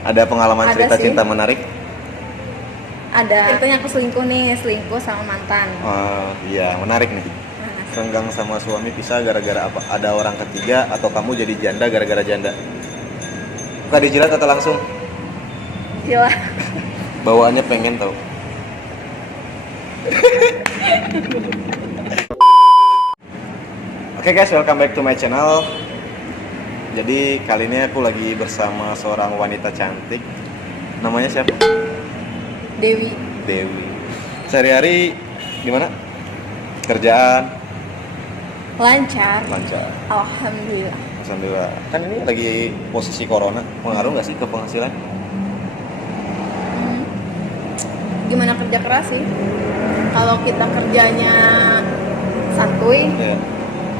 Ada pengalaman Ada cerita sih. cinta menarik? Ada. Ceritanya aku selingkuh sama mantan. Oh, iya, menarik nih. Mana sih? Renggang sama suami pisah gara-gara apa? Ada orang ketiga atau kamu jadi janda gara-gara janda? Buka dijilat atau langsung? Gila. Bawaannya pengen tau. Oke guys, welcome back to my channel. Jadi kali ini aku lagi bersama seorang wanita cantik. Namanya siapa? Dewi. Dewi. Sehari-hari gimana? Kerjaan? Lancar. Lancar. Alhamdulillah. Alhamdulillah. Kan ini lagi posisi corona, pengaruh nggak sih ke penghasilan? Gimana kerja keras sih? Kalau kita kerjanya santuy, Ya.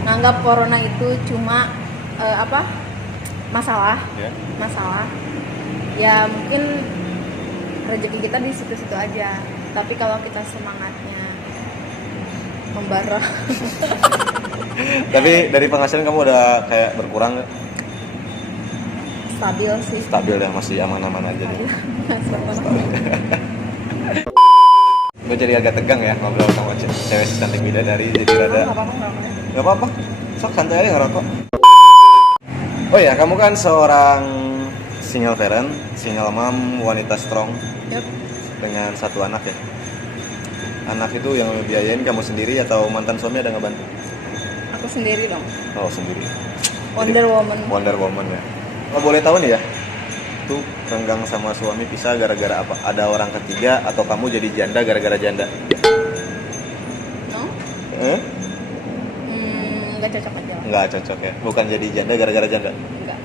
nganggap corona itu cuma masalah, ya mungkin rezeki kita di situ-situ aja. Tapi kalau kita semangatnya membara, Tapi dari penghasilan kamu udah kayak berkurang nggak? stabil sih. Stabil ya, masih aman-aman aja nih. Gue jadi agak tegang ya ngobrol sama cewek cantik bidadari, jadi rada nggak apa-apa, sok santai aja ngerokok. Oh ya, kamu kan seorang single parent, single mom, wanita strong Yep. dengan satu anak ya. Anak itu yang biayain kamu sendiri atau mantan suami ada ngebantu? Aku sendiri dong. Oh sendiri. Wonder Woman. Wonder Woman ya. Kalau boleh tahu nih ya, tuh renggang sama suami pisah gara-gara apa? Ada orang ketiga atau kamu jadi janda gara-gara janda? No? Eh? Nggak cocok aja. Nggak cocok ya. Bukan jadi janda gara-gara janda. Enggak.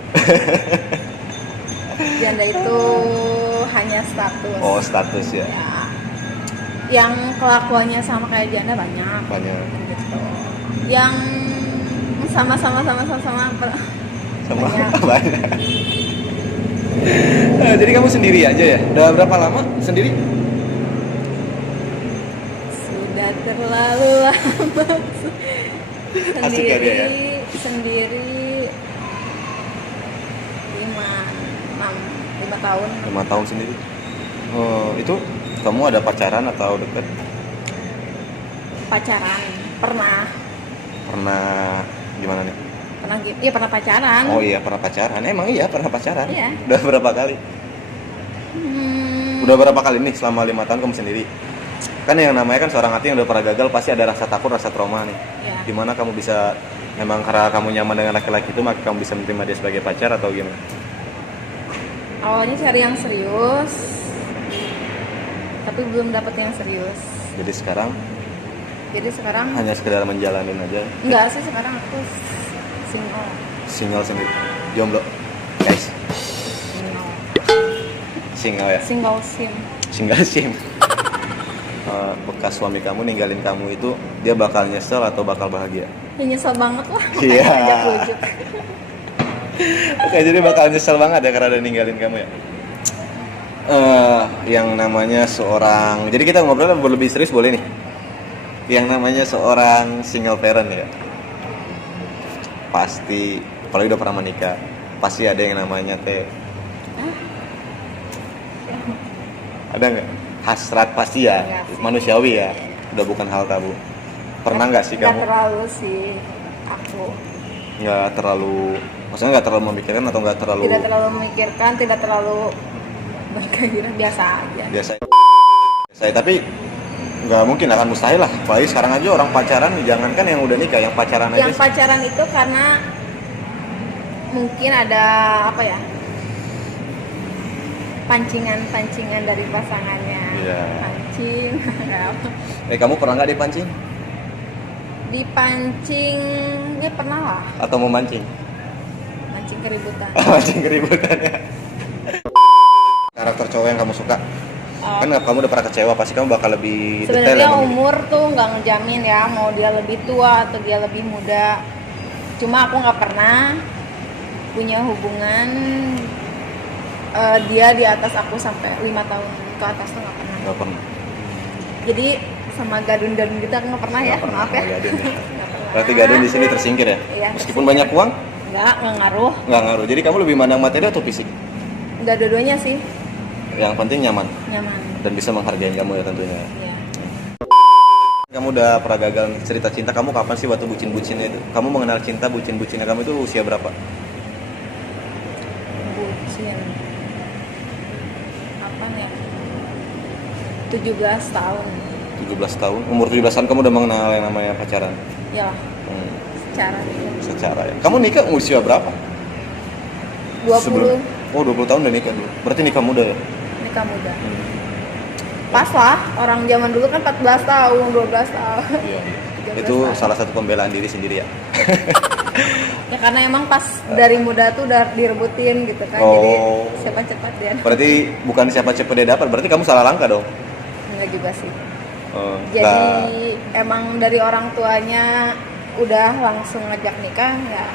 Janda itu hanya status. Oh status ya. Ya. Yang kelakuannya sama kayak janda banyak. Banyak. Gitu. Yang sama-sama Sama banyak. banyak. Jadi kamu sendiri aja ya? Udah berapa lama sendiri? Sudah terlalu lama. Asik ya dia ya? Sendiri 5 tahun. 5 tahun sendiri. Oh, itu kamu ada pacaran atau deket? Pacaran pernah Gimana nih? iya pernah pacaran. Oh iya, pernah pacaran. Emang iya pernah pacaran? Iya. Udah berapa kali? Udah berapa kali nih selama 5 tahun kamu sendiri? Kan yang namanya kan seorang hati yang udah pernah gagal pasti ada rasa takut, rasa trauma nih. Iya. Gimana kamu bisa, memang karena kamu nyaman dengan laki-laki itu maka kamu bisa menerima dia sebagai pacar atau gimana? Awalnya cari yang serius, tapi belum dapet yang serius. Jadi sekarang hanya sekedar menjalanin aja. Enggak sih, sekarang aku single. Single sendiri. Jomblo. Guys, single ya. Single sim. Single sim. Bekas suami kamu ninggalin kamu itu dia bakal nyesel atau bakal bahagia? Ya, nyesel banget lah. Iya. Ajak wujud. Oke, jadi bakal nyesel banget ya karena udah ninggalin kamu ya. Yang namanya seorang, jadi kita ngobrol lebih serius boleh nih. Yang namanya seorang single parent ya, pasti kalau udah pernah menikah pasti ada yang namanya ada nggak hasrat pasti ya, Enggak sih. manusiawi ya, udah bukan hal tabu. Pernah nggak sih Nggak kamu terlalu sih aku. nggak terlalu, maksudnya nggak terlalu memikirkan atau nggak terlalu Tidak terlalu memikirkan, tidak terlalu bergairah, biasa aja. biasa, tapi nggak mungkin akan mustahil lah, apalagi sekarang aja orang pacaran, jangankan yang udah nikah, yang pacaran aja Yang pacaran itu karena mungkin ada apa ya, pancingan dari pasangannya. Iya. Pancing. Kamu pernah nggak dipancing Dipancing, ya pernah lah. atau memancing? Mancing keributan. Mancing keributan ya. Karakter cowok yang kamu suka, kan kamu udah pernah kecewa, pasti kamu bakal lebih detail Sebenarnya ya memilih. umur tuh nggak ngejamin ya mau dia lebih tua atau dia lebih muda. Cuma aku nggak pernah punya hubungan dia di atas aku sampai 5 tahun ke atas tuh nggak pernah. Nggak pernah. Jadi sama gadun-gadun gitu aku nggak pernah ya, Nggak pernah maaf ya. sama gadun ya. Nggak pernah. Berarti gadun di sini tersingkir ya? Iya, Meskipun banyak uang, nggak ngaruh. nggak ngaruh. Jadi kamu lebih mandang materi atau fisik? Nggak dua-duanya sih, Yang penting nyaman nyaman. dan bisa menghargai kamu ya tentunya. Iya. Kamu udah pernah gagal cerita cinta kamu kapan sih waktu bucin-bucinnya itu? Kamu mengenal cinta bucin-bucinnya kamu itu usia berapa? Bucin. Apa ya? 17 tahun. 17 tahun. Umur 17 tahun kamu udah mengenal yang namanya pacaran. Ya, Hmm, secara gitu. secara ya. Kamu nikah usia berapa? 20 Oh, 20 tahun udah nikah dulu. Berarti nikah muda ya? nikah muda. Pas lah, orang zaman dulu kan 14 tahun, 12 tahun. Iya. 13 Itu tahun. salah satu pembelaan diri sendiri ya. Ya karena emang pas dari muda tuh udah direbutin gitu kan. Oh. Jadi siapa cepat dia. Berarti bukan siapa cepat dia dapat, berarti kamu salah langkah dong. Enggak juga sih. Oh, Jadi lah. emang dari orang tuanya udah langsung ngajak nikah ya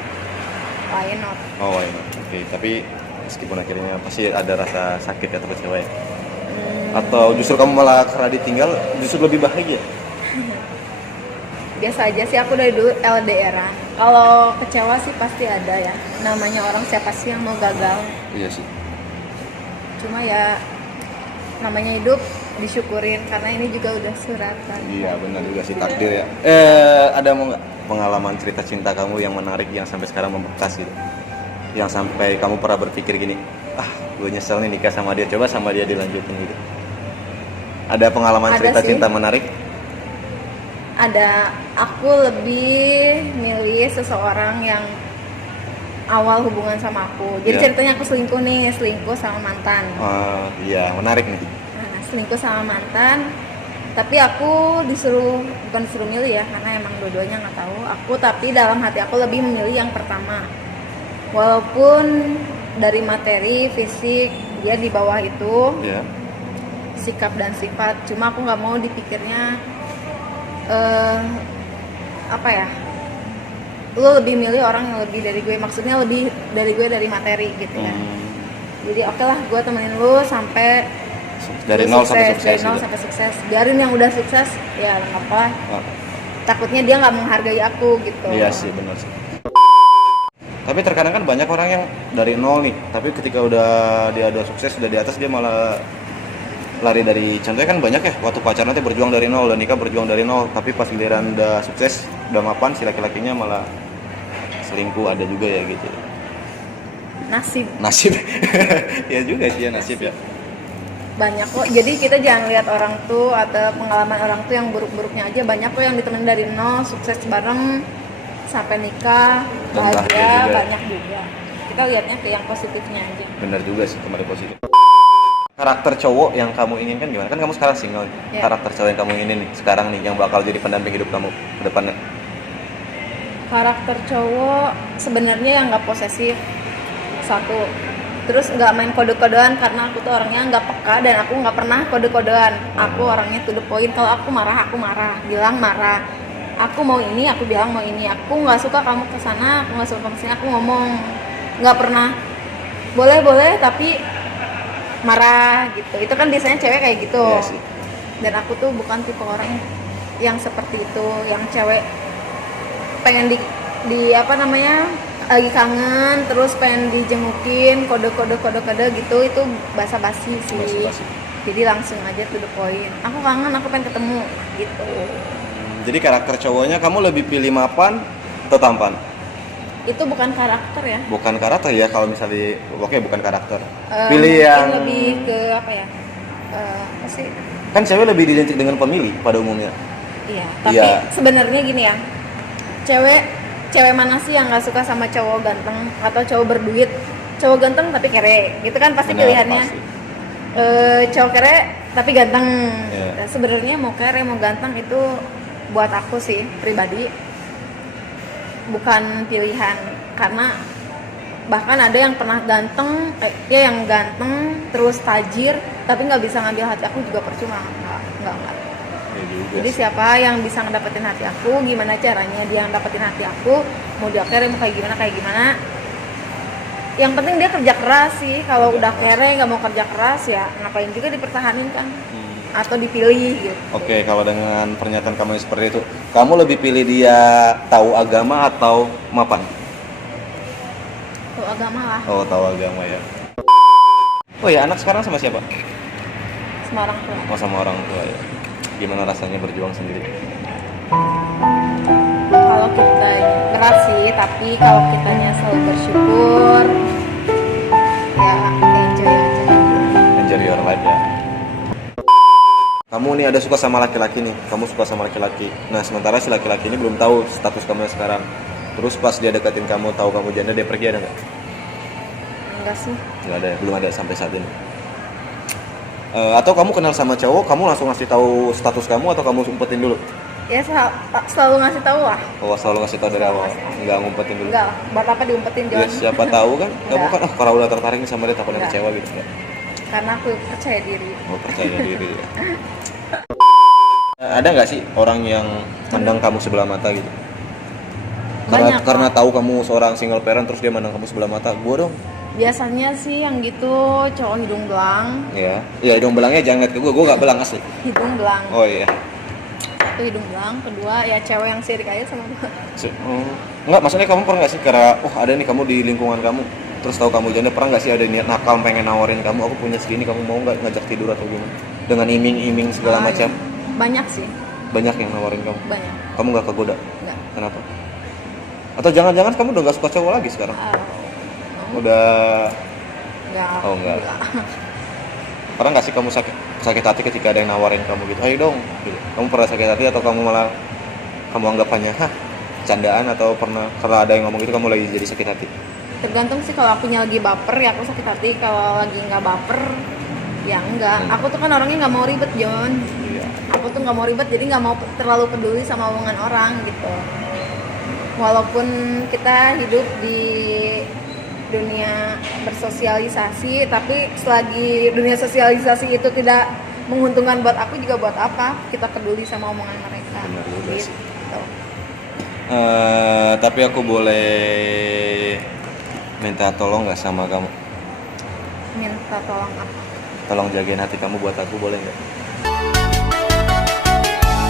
why not. Oh, iya. Oke, tapi meskipun akhirnya pasti ada rasa sakit ya atau kecewa ya. Atau justru kamu malah karena ditinggal justru lebih bahagia? Biasa aja sih, aku dari dulu LDR-an. Kalau kecewa sih pasti ada ya. Namanya orang siapa sih yang mau gagal. Iya sih. Cuma ya namanya hidup disyukurin karena ini juga udah suratan. Iya benar juga sih takdir ya. Ada mau nggak pengalaman cerita cinta kamu yang menarik yang sampai sekarang membekas gitu? Yang sampai kamu pernah berpikir gini, gue nyesel nih nikah sama dia, coba sama dia dilanjutin gitu. Ada pengalaman Ada cerita sih. cinta menarik? Ada, aku lebih milih seseorang yang awal hubungan sama aku. Jadi Iya. ceritanya aku selingkuh sama mantan. Iya menarik nih. Nah, selingkuh sama mantan, tapi aku bukan disuruh milih ya, karena emang dua-duanya nggak tahu. Aku tapi dalam hati aku lebih memilih yang pertama. Walaupun dari materi, fisik dia di bawah itu, Iya. sikap dan sifat. Cuma aku nggak mau dipikirnya apa ya? Lo lebih milih orang yang lebih dari gue, maksudnya lebih dari gue dari materi gitu ya. Jadi oke lah, gue temenin lo sampai Dari lu nol sampai sukses dari nol gitu. sampai sukses. Biarin yang udah sukses, ya nggak apa. Ah, Takutnya dia nggak menghargai aku gitu. Iya sih benar sih. Tapi terkadang kan banyak orang yang dari nol nih, tapi ketika dia udah sukses, udah di atas dia malah lari dari, contohnya kan banyak ya, waktu pacaran nanti berjuang dari nol, dan nikah berjuang dari nol, tapi pas giliran udah sukses, udah mapan, si laki-lakinya malah selingkuh, ada juga ya gitu. Nasib Ya juga sih ya, nasib ya. banyak kok. Jadi kita jangan lihat orang tuh atau pengalaman orang tuh yang buruk-buruknya aja. Banyak kok yang ditemenin dari nol, sukses bareng sampai nikah, Dan bahagia bahagia, juga. banyak juga. Kita lihatnya ke yang positifnya aja. Benar juga sih, kembali positif. Karakter cowok yang kamu inginkan gimana? Kan kamu sekarang single nih. Ya. Karakter cowok yang kamu inginin nih sekarang nih, yang bakal jadi pendamping hidup kamu ke depannya. Karakter cowok sebenarnya yang nggak posesif, satu. Terus nggak main kode-kodean, karena aku tuh orangnya nggak peka dan aku nggak pernah kode-kodean. Aku orangnya to the point. Kalau aku marah, bilang marah. Aku mau ini, aku bilang mau ini. Aku nggak suka kamu kesana, aku nggak suka kamu kesini, aku ngomong. Nggak pernah boleh tapi marah gitu. Itu kan biasanya cewek kayak gitu. Iya sih. Dan aku tuh bukan tipe orang yang seperti itu, yang cewek pengen di apa namanya, lagi kangen terus pengen dijengukin, kode gitu, itu basa-basi sih. Basa-basi. Jadi langsung aja to the point. Aku kangen, aku pengen ketemu gitu. Jadi karakter cowoknya kamu lebih pilih mapan atau tampan? Itu bukan karakter ya. Bukan karakter ya, kalau misalnya oke bukan karakter. Mungkin Pilih yang lebih ke apa ya? Apa sih? kan cewek lebih identik dengan pemilih pada umumnya. Iya, tapi Iya. sebenarnya gini ya. Cewek mana sih yang nggak suka sama cowok ganteng atau cowok berduit? Cowok ganteng tapi kere, gitu kan pasti Benar, pilihannya. pasti. Cowok kere tapi ganteng. Iya. Nah, sebenarnya mau kere mau ganteng itu buat aku sih pribadi bukan pilihan, karena bahkan ada yang pernah ganteng, yang ganteng terus tajir tapi nggak bisa ngambil hati aku juga percuma. Nggak. Ya juga Jadi sih. siapa yang bisa ngedapetin hati aku, gimana caranya dia ngedapetin hati aku, mau dia kere mau kayak gimana. Yang penting dia kerja keras sih. Kalau udah kere nggak mau kerja keras ya ngapain juga dipertahanin kan, atau dipilih gitu. Oke, kalau dengan pernyataan kamu yang seperti itu, kamu lebih pilih dia tahu agama atau mapan? Tuh agama lah. Oh, tahu agama ya. Oh ya, anak sekarang sama siapa? sama orang tua. Oh, sama orang tua ya. Gimana rasanya berjuang sendiri? Kalau kita berat sih, tapi kalau kitanya selalu bersyukur, ya enjoy aja. Enjoy your life ya. Kamu nih ada suka sama laki-laki nih, kamu suka sama laki-laki. Nah sementara si laki-laki ini belum tahu status kamu yang sekarang. Terus pas dia deketin kamu, tahu kamu janda, dia pergi, ada nggak? Enggak sih. Nggak ada, belum ada sampai saat ini. Atau kamu kenal sama cowok, kamu langsung ngasih tahu status kamu atau kamu umpetin dulu? Ya selalu ngasih tahu lah. Oh, selalu ngasih tahu dari awal, nggak ngumpetin dulu. Enggak lah, buat apa diumpetin Ya, John? siapa tahu kan, kamu Nggak. kan kalau udah tertarik nih sama dia takutnya Nggak. kecewa gitu. Nggak? Karena aku percaya diri. Oh, percaya diri ya. Ada nggak sih orang yang mandang kamu sebelah mata gitu? Banyak, Karena Kak. tahu kamu seorang single parent terus dia mandang kamu sebelah mata. Gua dong. Biasanya sih yang gitu cowok hidung belang, Ya. Iya, hidung belangnya jangan lihat ke gua nggak belang asli. hidung belang. Oh iya. Satu hidung belang, kedua ya cewek yang sirik aja sama gue. Enggak, maksudnya kamu pernah nggak sih karena ada nih kamu di lingkungan kamu terus tahu kamu janda, pernah nggak sih ada niat nakal pengen nawarin kamu, aku punya segini, kamu mau nggak ngajak tidur atau gimana? Dengan iming-iming segala macam. Banyak sih, Banyak yang nawarin kamu. banyak. Kamu nggak kegoda? Enggak. Kenapa? Atau jangan-jangan kamu udah nggak suka cowok lagi sekarang? Udah. Enggak. Oh, enggak. Pernah nggak sih kamu sakit hati ketika ada yang nawarin kamu gitu, ayo dong gitu. Kamu pernah sakit hati atau kamu malah kamu anggapannya candaan, atau pernah karena ada yang ngomong gitu kamu lagi jadi sakit hati? Tergantung sih, kalau akunya lagi baper ya aku sakit hati, kalau lagi nggak baper ya enggak. Aku tuh kan orangnya nggak mau ribet John. Iya. Aku tuh nggak mau ribet, jadi nggak mau terlalu peduli sama omongan orang gitu. Walaupun kita hidup di dunia bersosialisasi, tapi selagi dunia sosialisasi itu tidak menguntungkan buat aku, juga buat apa kita peduli sama omongan mereka. Benar juga sih. Gitu. Tapi aku boleh minta tolong nggak sama kamu? Minta tolong apa? Tolong jagain hati kamu buat aku, boleh nggak?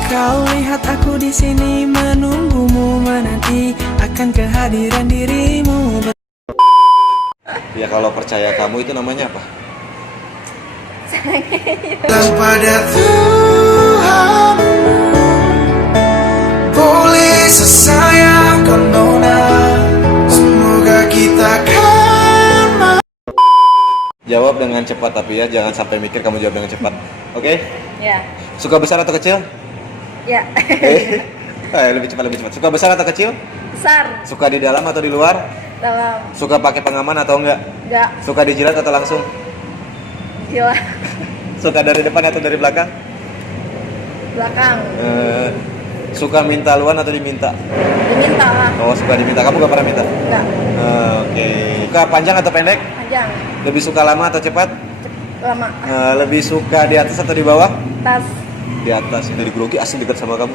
Kau lihat aku di sini menunggumu, menanti akan kehadiran dirimu. Ya kalau percaya kamu itu namanya apa? Kepada Tuhan, boleh sesayang kau nona. Semoga kita kan. Jawab dengan cepat, tapi ya jangan sampai mikir, kamu jawab dengan cepat. Oke? Ya, Suka besar atau kecil? ya. Lebih cepat, lebih cepat. Suka besar atau kecil? Besar, Suka di dalam atau di luar? dalam, Suka pakai pengaman atau enggak? enggak, Suka dijilat atau langsung? gila, Suka dari depan atau dari belakang? belakang, Suka minta luan atau diminta? diminta lah, Oh, suka diminta. Kamu gak pernah minta? enggak, Oke. Suka panjang atau pendek? panjang, Lebih suka lama atau cepat? lama, Lebih suka di atas atau di bawah? tas, Di atas. Dari grogi asli dekat sama kamu.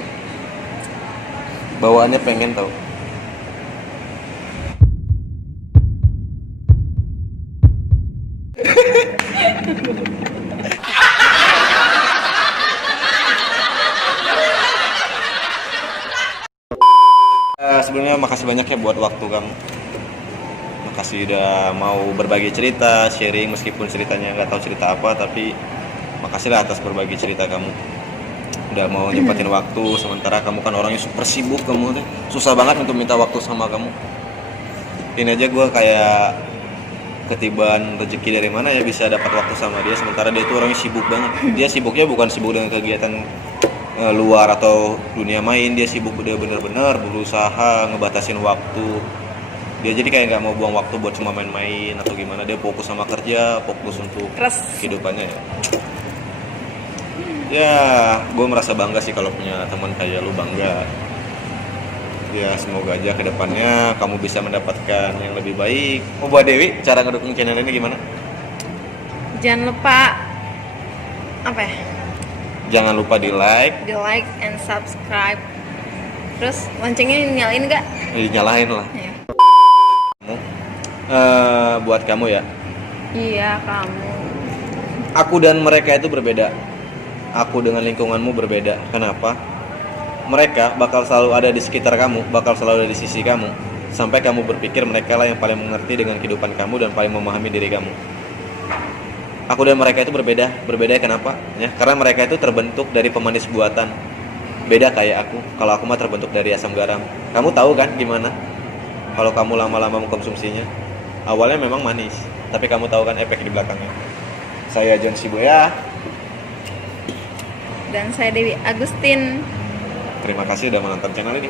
Bawaannya pengen tau. Sebelumnya makasih banyak ya buat waktu kamu. Makasih udah mau berbagi cerita, sharing, meskipun ceritanya nggak tahu cerita apa, tapi makasihlah atas berbagi cerita kamu. Udah mau nyempatin waktu, sementara kamu kan orangnya super sibuk, kamu tuh susah banget untuk minta waktu sama kamu. Ini aja gue kayak ketiban rezeki dari mana ya bisa dapat waktu sama dia, sementara dia itu orangnya sibuk banget. Dia sibuknya bukan sibuk dengan kegiatan luar atau dunia main, dia sibuk, dia bener-bener berusaha ngebatasin waktu. Dia jadi kayak nggak mau buang waktu buat cuma main-main atau gimana, dia fokus sama kerja, fokus untuk keras, kehidupannya ya. Ya, gue merasa bangga sih kalau punya teman kayak lu, bangga. Ya, semoga aja kedepannya kamu bisa mendapatkan yang lebih baik. Oh, buat Dewi, cara ngedukung channel ini gimana? jangan lupa apa ya? Jangan lupa di like, Di like and subscribe. Terus loncengnya nyalain nggak? nyalain lah. Ya. Buat kamu ya, Iya, kamu. aku dan mereka itu berbeda. Aku dengan lingkunganmu berbeda. Kenapa? Mereka bakal selalu ada di sekitar kamu, bakal selalu ada di sisi kamu, sampai kamu berpikir mereka lah yang paling mengerti dengan kehidupan kamu dan paling memahami diri kamu. Aku dan mereka itu berbeda. Berbeda kenapa? Ya, karena mereka itu terbentuk dari pemanis buatan. Beda kayak aku. Kalau aku mah terbentuk dari asam garam. Kamu tahu kan gimana? Kalau kamu lama-lama mengkonsumsinya, awalnya memang manis, tapi kamu tahu kan efek di belakangnya. Saya John Shibuya. Dan saya Dewi Agustin. Terima kasih sudah menonton channel ini.